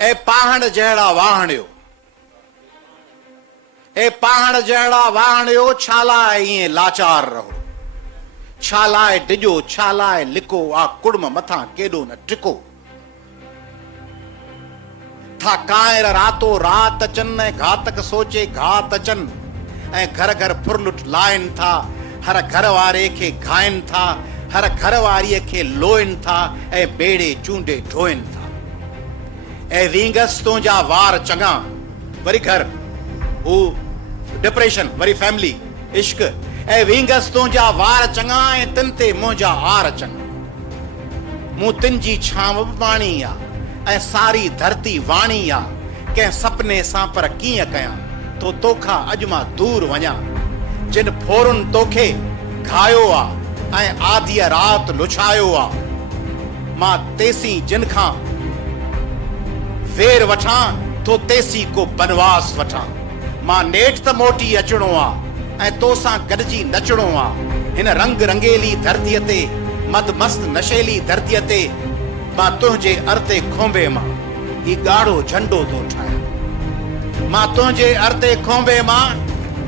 ए पाहण जहिड़ा वाहणियो, ए पाहण जहिड़ा वाहणियो, छा लाइ ईअं लाचार रहो, छा लाइ डिॼो, छा लाइ लिको, आ कुड़म मथां केॾो न टिको। था कायर रातो रात अचनि ऐं घातक सोचे घात अचनि, ऐं घर घर फुरलुट लाइनि था, हर घर वारे खे घाइनि था, हर घर वारीअ खे लोइनि था, ऐं बेड़े चूंडे ढोइनि था। ऐं वींगस तुंहिंजा वार चङा, वरी घर, हू डिप्रेशन, वरी फैमिली, इश्क। ऐं वींगस तुंहिंजा वार चङा, ऐं तिन ते मुंहिंजा आर चङा। मूं तिन जी छांव बि पाणी आ, ऐं सारी धरती वाणी आ। कंहिं सपने सां पर कीअं कयां, तो तोखां अॼु मां दूर वञा। जिन फोरुनि तोखे घायो आ, ऐं आधीअ राति लुछायो आ, मां तेसी जिन खां वेर वठां, तो तेसी को बनवास वठां। मां नेठ त मोटी अचणो आ, ऐं तोसां गॾिजी नचणो आ। हिन रंग रंगेली धरतीअ ते, मद मस्त नशेली धरतीअ ते, मां तुंहिंजे अरते खोंबे मां ही ॻाढ़ो झंडो थो ठाहियां। मां तुंहिंजे अरते खोंबे मां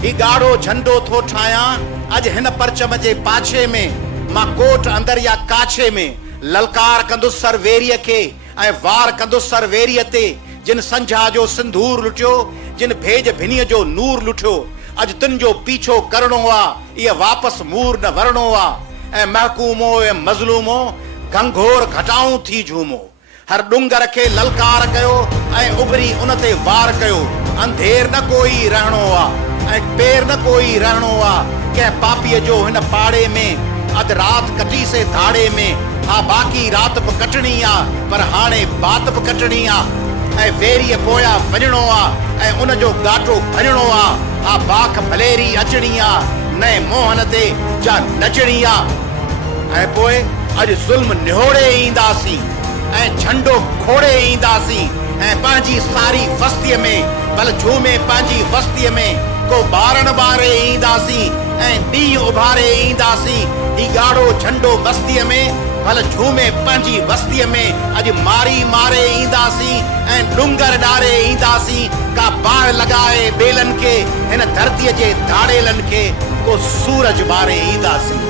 ही ॻाढ़ो झंडो थो ठाहियां। अॼु हिन परचम जे पाछे में मां कोट अंदर या काछे में ललकार कंदुसि सरवेरीअ खे, ऐं वार कंदुसि सरवेरीअ ते। जिन संझा जो सिंदूर लुटियो, जिन भेज भिनीअ जो नूर लुटियो, अॼु तिन जो पीछो करणो आ, इहा वापसि मूर न वरणो आ। ऐं महकूमो ऐं मज़लूमो घंघोर घटाऊं थी झूमो। हर डुंगर खे ललकार कयो, ऐं उभरी उन ते वार कयो। अंधेर न कोई रहणो आ, ऐं पेर न कोई रहणो आ। कंहिं पापीअ जो हिन पाड़े में अधु राति कटी से धाड़े में। हा बाक़ी राति बि कटणी आ, पर हाणे बात बि कटणी आ। ऐं वेरीअ पोयां वञणो आ, ऐं उन जो गाटो भञणो आ। हा बाख भलेरी अचणी आ, नए मोहन ते जा नचणी आ। ऐं पोइ अॼु ज़ुल्म निहोड़े ईंदासीं, ऐं झंडो खोड़े ईंदासीं। ऐं पंहिंजी सारी बस्तीअ में, भल झूमे पंहिंजी बस्तीअ में, को ॿारन ॿारे ईंदासीं, ऐं ॾींहुं उभारे ईंदासीं। ही ॻाढ़ो झंडो बस्तीअ में, भल झूमे पंहिंजी बस्तीअ में। अॼु मारी मारे ईंदासीं, ऐं डुंगर ॾारे ईंदासीं। का बाहि लॻाए ॿेलनि खे, हिन धरतीअ जे धाड़ेलनि खे, को सूरज ॿारे ईंदासीं।